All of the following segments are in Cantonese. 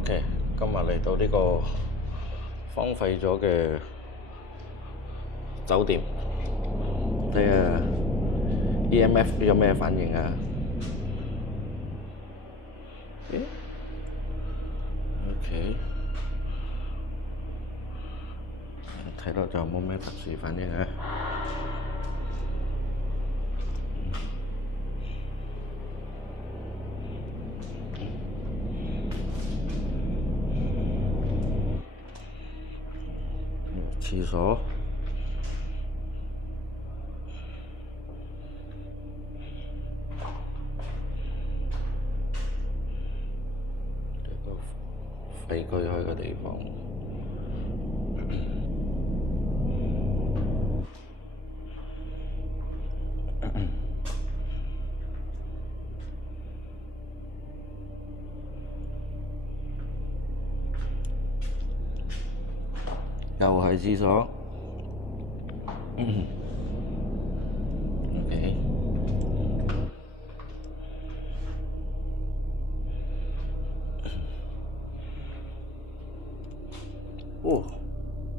OK，今日嚟到呢個荒廢咗嘅酒店，睇下 EMF 有咩反應啊？OK，睇落就冇咩特殊反應啊。廁所，一個廢墟開嘅地方。又係廁所。OK。哦，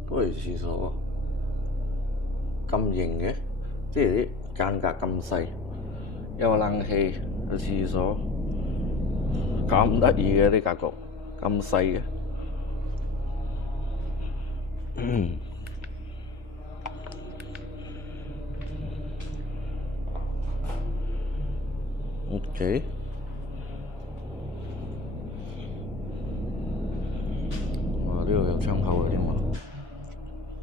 都係廁所喎，咁型嘅，即係啲間隔咁細，有冷氣個廁所，咁得意嘅啲格局，咁細嘅。OK，哇！呢度有窗口嘅添喎，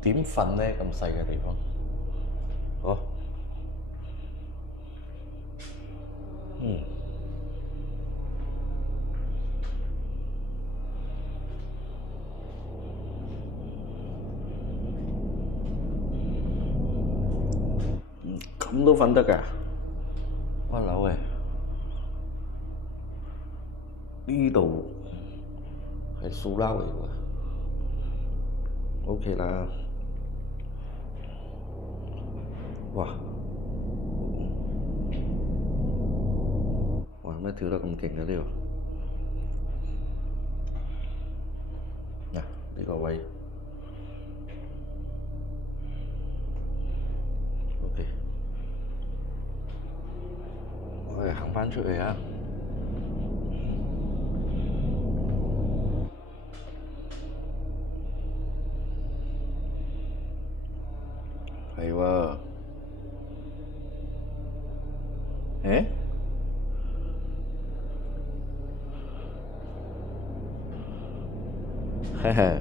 點瞓呢？咁細嘅地方，哦，咁都瞓得㗎？屈樓嘅，呢度係塑膠嚟㗎，OK 啦。哇！哇！咩跳得咁勁嘅呢度？嗱，呢個位 OK，我哋行返出去啊！係喎，誒？嘿嘿，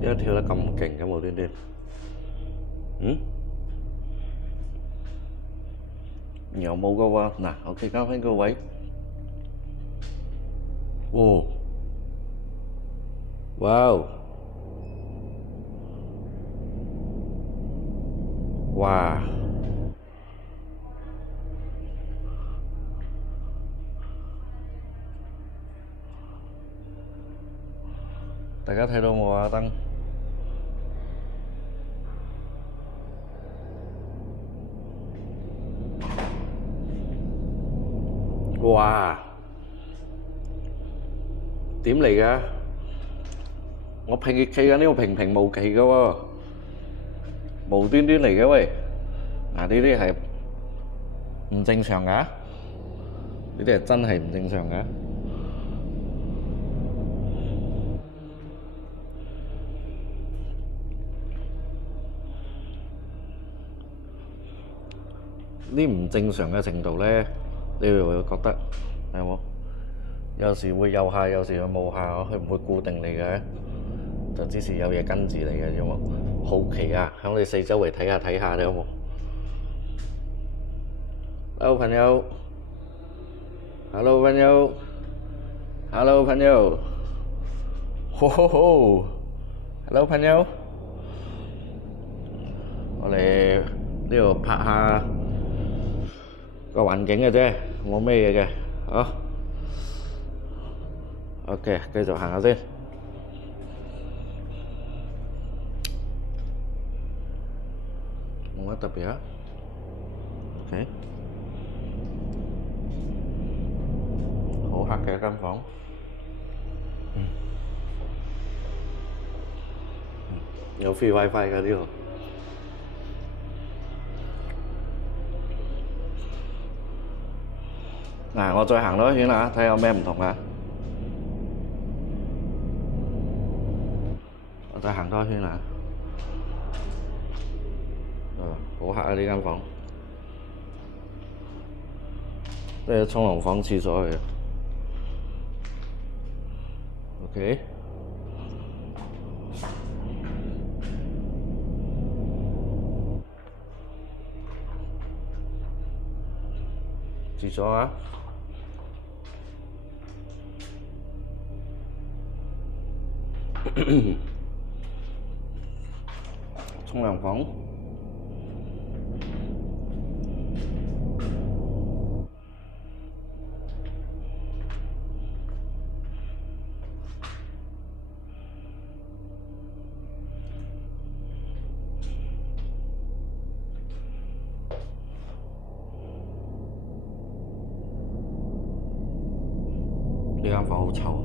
點解跳得咁勁嘅無端端？有冇㗎喎？嗱，OK，交返個位。哦，哇哦，哇！大家睇到冇啊燈？哇！點嚟㗎？我企緊呢個平平無奇嘅喎，無端端嚟嘅喂！嗱，呢啲係唔正常㗎，呢啲係真係唔正常㗎。呢唔正常嘅程度咧，你會覺得係冇？有時會有下，有時會冇下，佢唔會固定你嘅，就只是有嘢跟住你嘅啫喎。好奇啊，響你四周圍睇下睇下，你有冇？Hello 朋友，Hello 朋友，Hello 朋友，吼吼吼 ，Hello 朋友，我哋呢度拍下個環境嘅啫，冇咩嘢嘅。好，OK，繼續行下先。冇乜特別啊。OK，好黑嘅一間房。有 free WiFi 㗎呢度。嗱，我再行多一圈啦，睇下有咩唔同啊！我再行多一圈啦。好黑啊！呢間房，即係沖涼房、廁所嚟嘅。OK。廁所啊！沖涼房。呢間房好臭，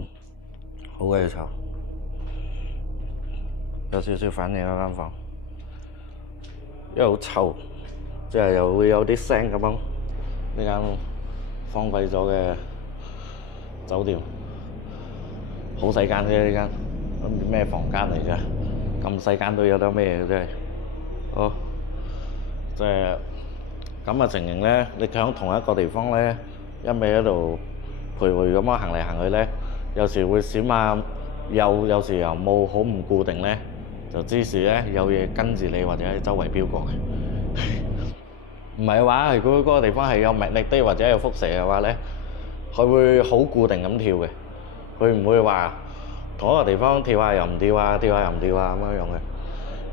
好鬼臭，有少少反應嗰間房，因為好臭，即係又會有啲聲咁樣。呢間荒廢咗嘅酒店，好細間啫呢間，都唔知咩房間嚟㗎，咁細間都有得咩嘅真係。好，即係咁嘅情形咧，你喺同一個地方咧，一味喺度徘徊咁樣行嚟行去咧，有時會閃下有時又冇，好唔固定咧，就之時咧有嘢跟住你或者喺周圍飆過嘅。唔係嘅話，如果嗰個地方係有魅力啲或者有輻射嘅話咧，佢會好固定咁跳嘅，佢唔會話同一個地方跳下又唔跳啊，跳下又唔跳啊咁樣樣嘅。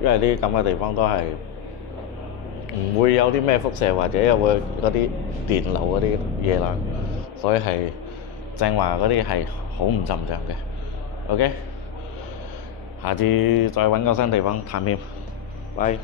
因為啲咁嘅地方都係唔會有啲咩輻射或者有會嗰啲電流嗰啲嘢啦，所以係正話嗰啲係好唔尋常嘅。OK，下次再揾個新地方探險，拜。